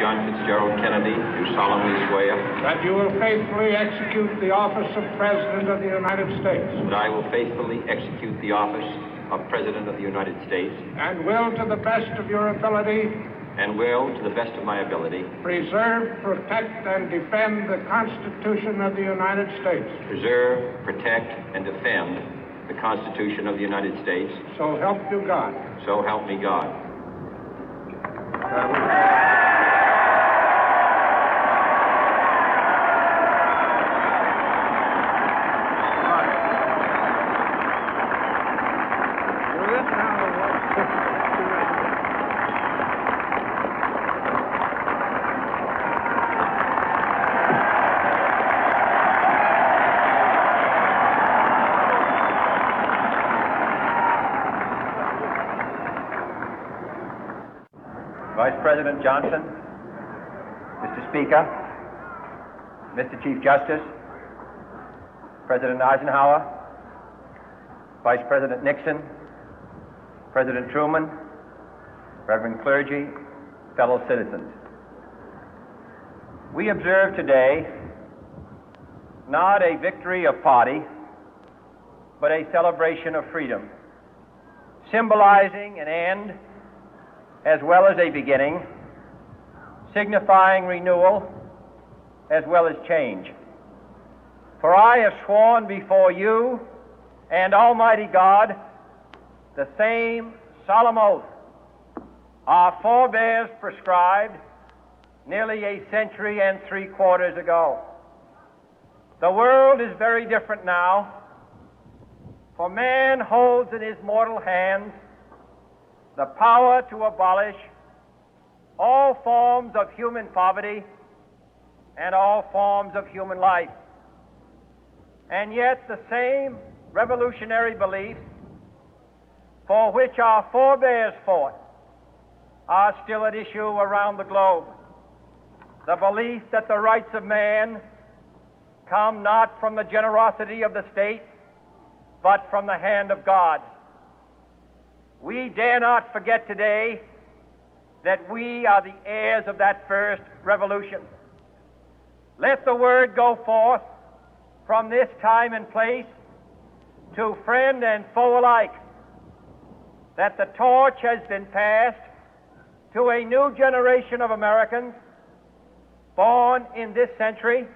John Fitzgerald Kennedy, do solemnly swear that you will faithfully execute the office of President of the United States. that I will faithfully execute the office of President of the United States And will, to the best of your ability, and will, to the best of my ability, preserve, protect, and defend the Constitution of the United States. preserve, protect, and defend the Constitution of the United States. So help you God. So help me God. Vice President Johnson, Mr. Speaker, Mr. Chief Justice, President Eisenhower, Vice President Nixon, President Truman, Reverend clergy, fellow citizens. We observe today not a victory of party, but a celebration of freedom, symbolizing an end as well as a beginning, signifying renewal as well as change. For I have sworn before you and Almighty God the same solemn oath our forebears prescribed nearly a century and 3/4 ago. The world is very different now, for man holds in his mortal hands the power to abolish all forms of human poverty and all forms of human life. And yet the same revolutionary beliefs for which our forebears fought are still at issue around the globe. The belief that the rights of man come not from the generosity of the state, but from the hand of God. We dare not forget today that we are the heirs of that first revolution. Let the word go forth from this time and place to friend and foe alike that the torch has been passed to a new generation of Americans born in this century,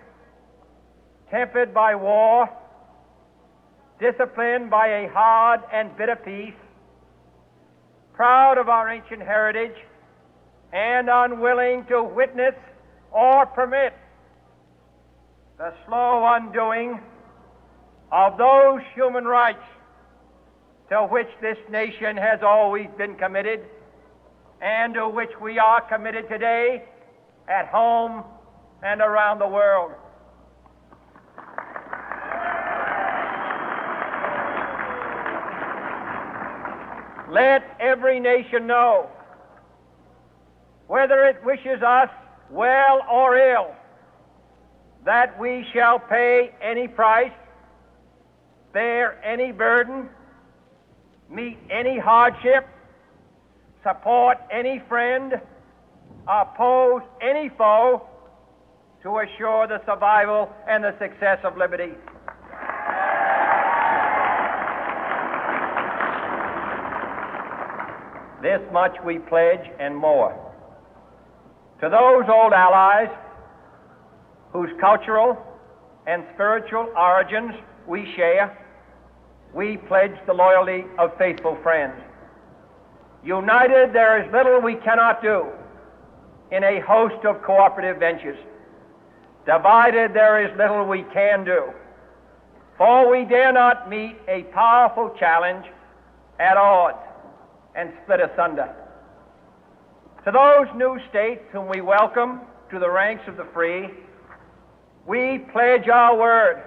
tempered by war, disciplined by a hard and bitter peace, proud of our ancient heritage, and unwilling to witness or permit the slow undoing of those human rights to which this nation has always been committed and to which we are committed today at home and around the world. Let every nation know, whether it wishes us well or ill, that we shall pay any price, bear any burden, meet any hardship, support any friend, oppose any foe to assure the survival and the success of liberty. This much we pledge and more. To those old allies whose cultural and spiritual origins we share, we pledge the loyalty of faithful friends. United, there is little we cannot do in a host of cooperative ventures. Divided, there is little we can do, for we dare not meet a powerful challenge at odds and split asunder. To those new states whom we welcome to the ranks of the free, we pledge our word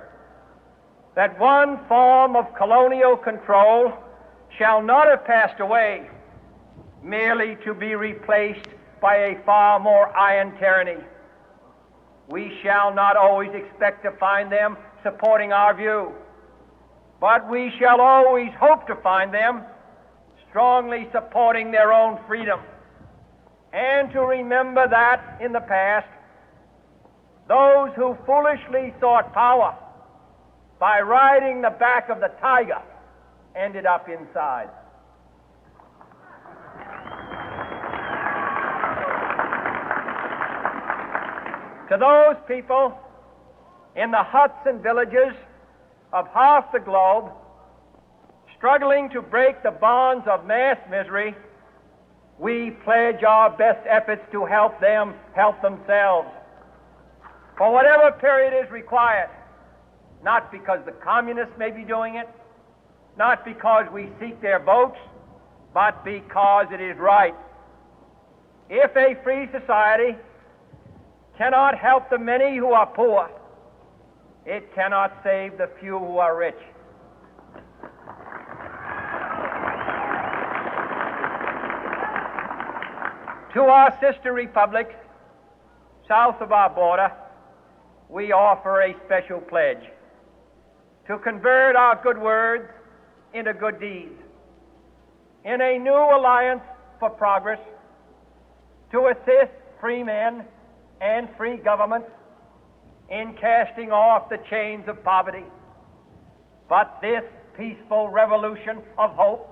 that one form of colonial control shall not have passed away merely to be replaced by a far more iron tyranny. We shall not always expect to find them supporting our view, but we shall always hope to find them strongly supporting their own freedom. and to remember that in the past, those who foolishly sought power by riding the back of the tiger ended up inside. To those people in the huts and villages of half the globe struggling to break the bonds of mass misery, we pledge our best efforts to help them help themselves for whatever period is required, not because the communists may be doing it, not because we seek their votes, but because it is right. If a free society cannot help the many who are poor, it cannot save the few who are rich. To our sister republics south of our border, we offer a special pledge to convert our good words into good deeds, in a new alliance for progress, to assist free men and free governments in casting off the chains of poverty. But this peaceful revolution of hope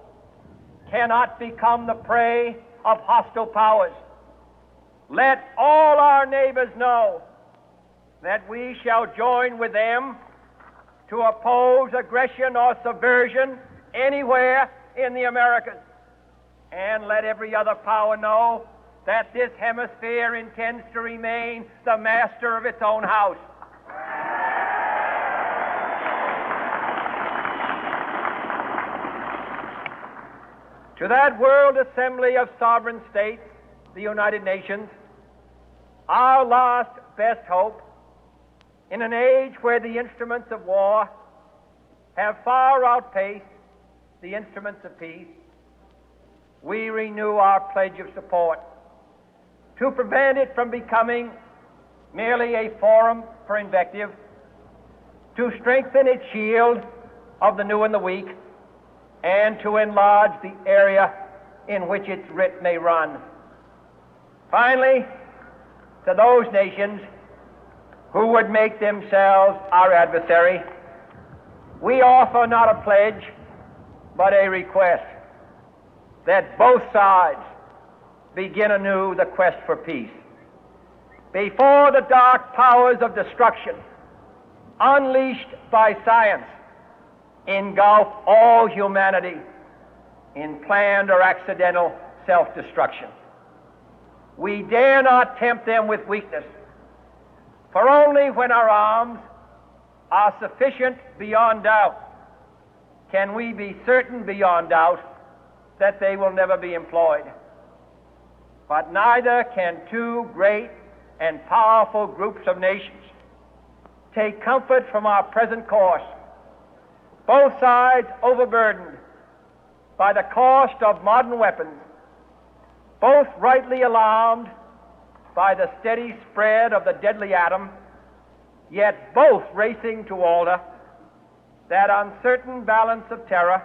cannot become the prey of hostile powers. Let all our neighbors know that we shall join with them to oppose aggression or subversion anywhere in the Americas. And let every other power know that this hemisphere intends to remain the master of its own house. To that World Assembly of Sovereign States, the United Nations, our last best hope, in an age where the instruments of war have far outpaced the instruments of peace, we renew our pledge of support to prevent it from becoming merely a forum for invective, to strengthen its shield of the new and the weak, and to enlarge the area in which its writ may run. Finally, to those nations who would make themselves our adversary, we offer not a pledge, but a request that both sides begin anew the quest for peace. Before the dark powers of destruction, unleashed by science, engulf all humanity in planned or accidental self-destruction, we dare not tempt them with weakness, for only when our arms are sufficient beyond doubt can we be certain beyond doubt that they will never be employed. But neither can two great and powerful groups of nations take comfort from our present course, both sides overburdened by the cost of modern weapons, both rightly alarmed by the steady spread of the deadly atom, yet both racing to alter that uncertain balance of terror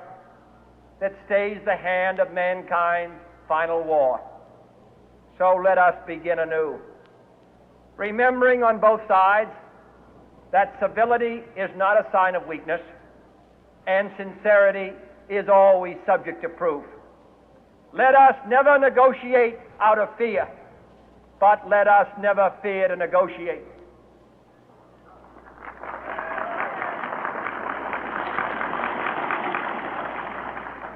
that stays the hand of mankind's final war. So let us begin anew, remembering on both sides that civility is not a sign of weakness, and sincerity is always subject to proof. Let us never negotiate out of fear, but let us never fear to negotiate.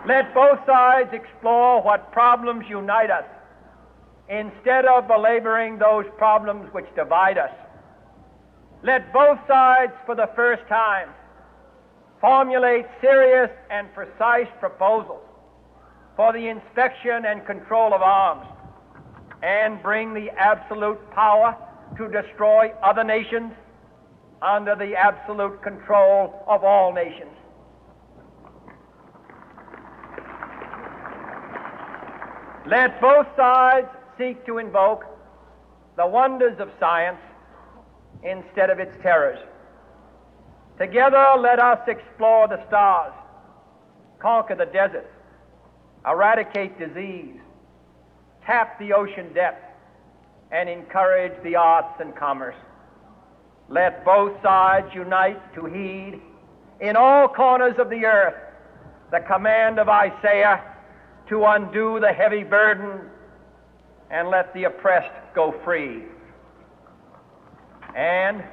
Let both sides explore what problems unite us, instead of belaboring those problems which divide us. Let both sides, for the first time, formulate serious and precise proposals for the inspection and control of arms, and bring the absolute power to destroy other nations under the absolute control of all nations. Let both sides seek to invoke the wonders of science instead of its terrors. Together, let us explore the stars, conquer the deserts, eradicate disease, tap the ocean depth, and encourage the arts and commerce. Let both sides unite to heed in all corners of the earth the command of Isaiah to undo the heavy burden and let the oppressed go free. And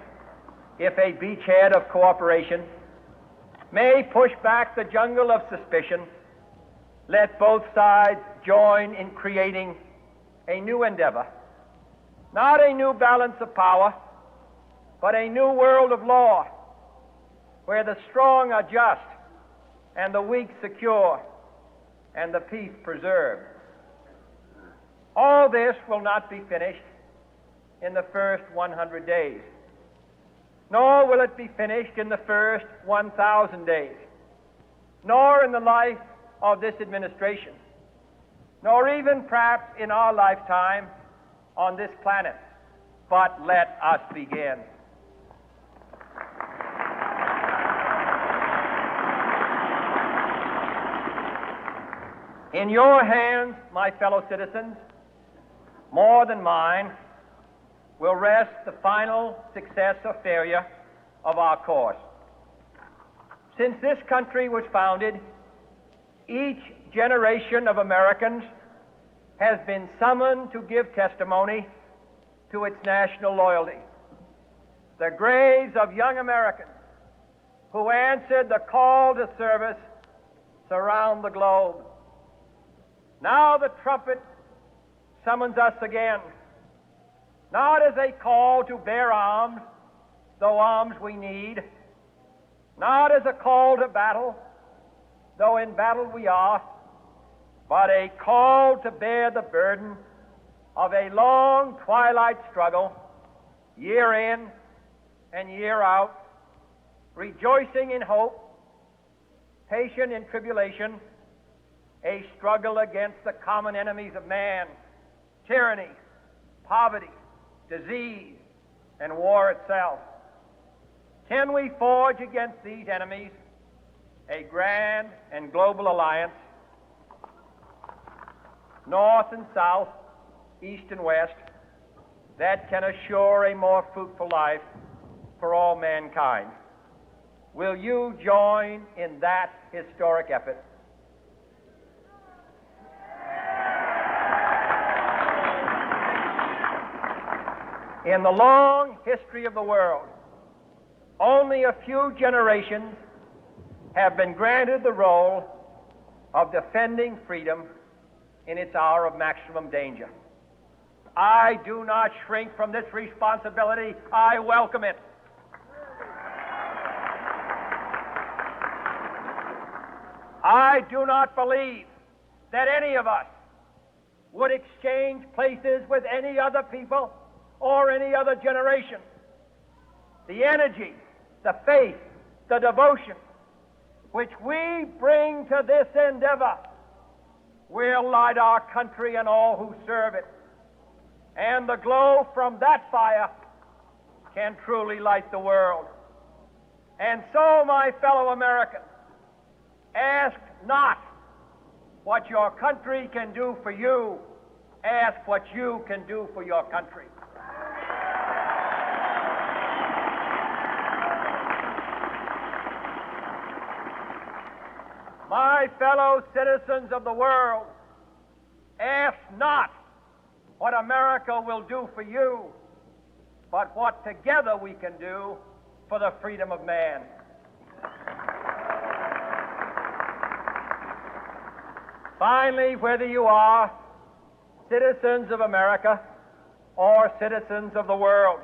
if a beachhead of cooperation may push back the jungle of suspicion, let both sides join in creating a new endeavor, not a new balance of power, but a new world of law, where the strong are just and the weak secure and the peace preserved. All this will not be finished in the first 100 days, nor will it be finished in the first 1,000 days, nor in the life of this administration, nor even perhaps in our lifetime on this planet. But let us begin. In your hands, my fellow citizens, more than mine, will rest the final success or failure of our course. Since this country was founded, each generation of Americans has been summoned to give testimony to its national loyalty. The graves of young Americans who answered the call to service surround the globe. Now the trumpet summons us again, not as a call to bear arms, though arms we need, not as a call to battle, though in battle we are, but a call to bear the burden of a long twilight struggle, year in and year out, rejoicing in hope, patient in tribulation, a struggle against the common enemies of man, tyranny, poverty, disease, and war itself. Can we forge against these enemies a grand and global alliance, north and south, east and west, that can assure a more fruitful life for all mankind? Will you join in that historic effort? In the long history of the world, only a few generations have been granted the role of defending freedom in its hour of maximum danger. I do not shrink from this responsibility. I welcome it. I do not believe that any of us would exchange places with any other people or any other generation. The energy, the faith, the devotion which we bring to this endeavor will light our country and all who serve it. And the glow from that fire can truly light the world. And so, my fellow Americans, ask not what your country can do for you, ask what you can do for your country. My fellow citizens of the world, ask not what America will do for you, but what together we can do for the freedom of man. Finally, whether you are citizens of America or citizens of the world,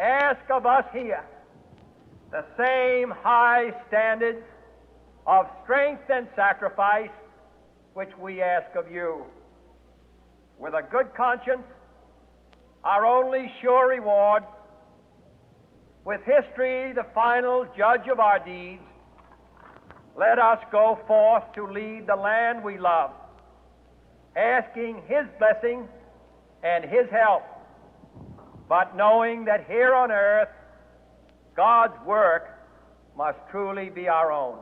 ask of us here the same high standards of strength and sacrifice which we ask of you. With a good conscience, our only sure reward, with history the final judge of our deeds, let us go forth to lead the land we love, asking His blessing and His help, but knowing that here on earth, God's work must truly be our own.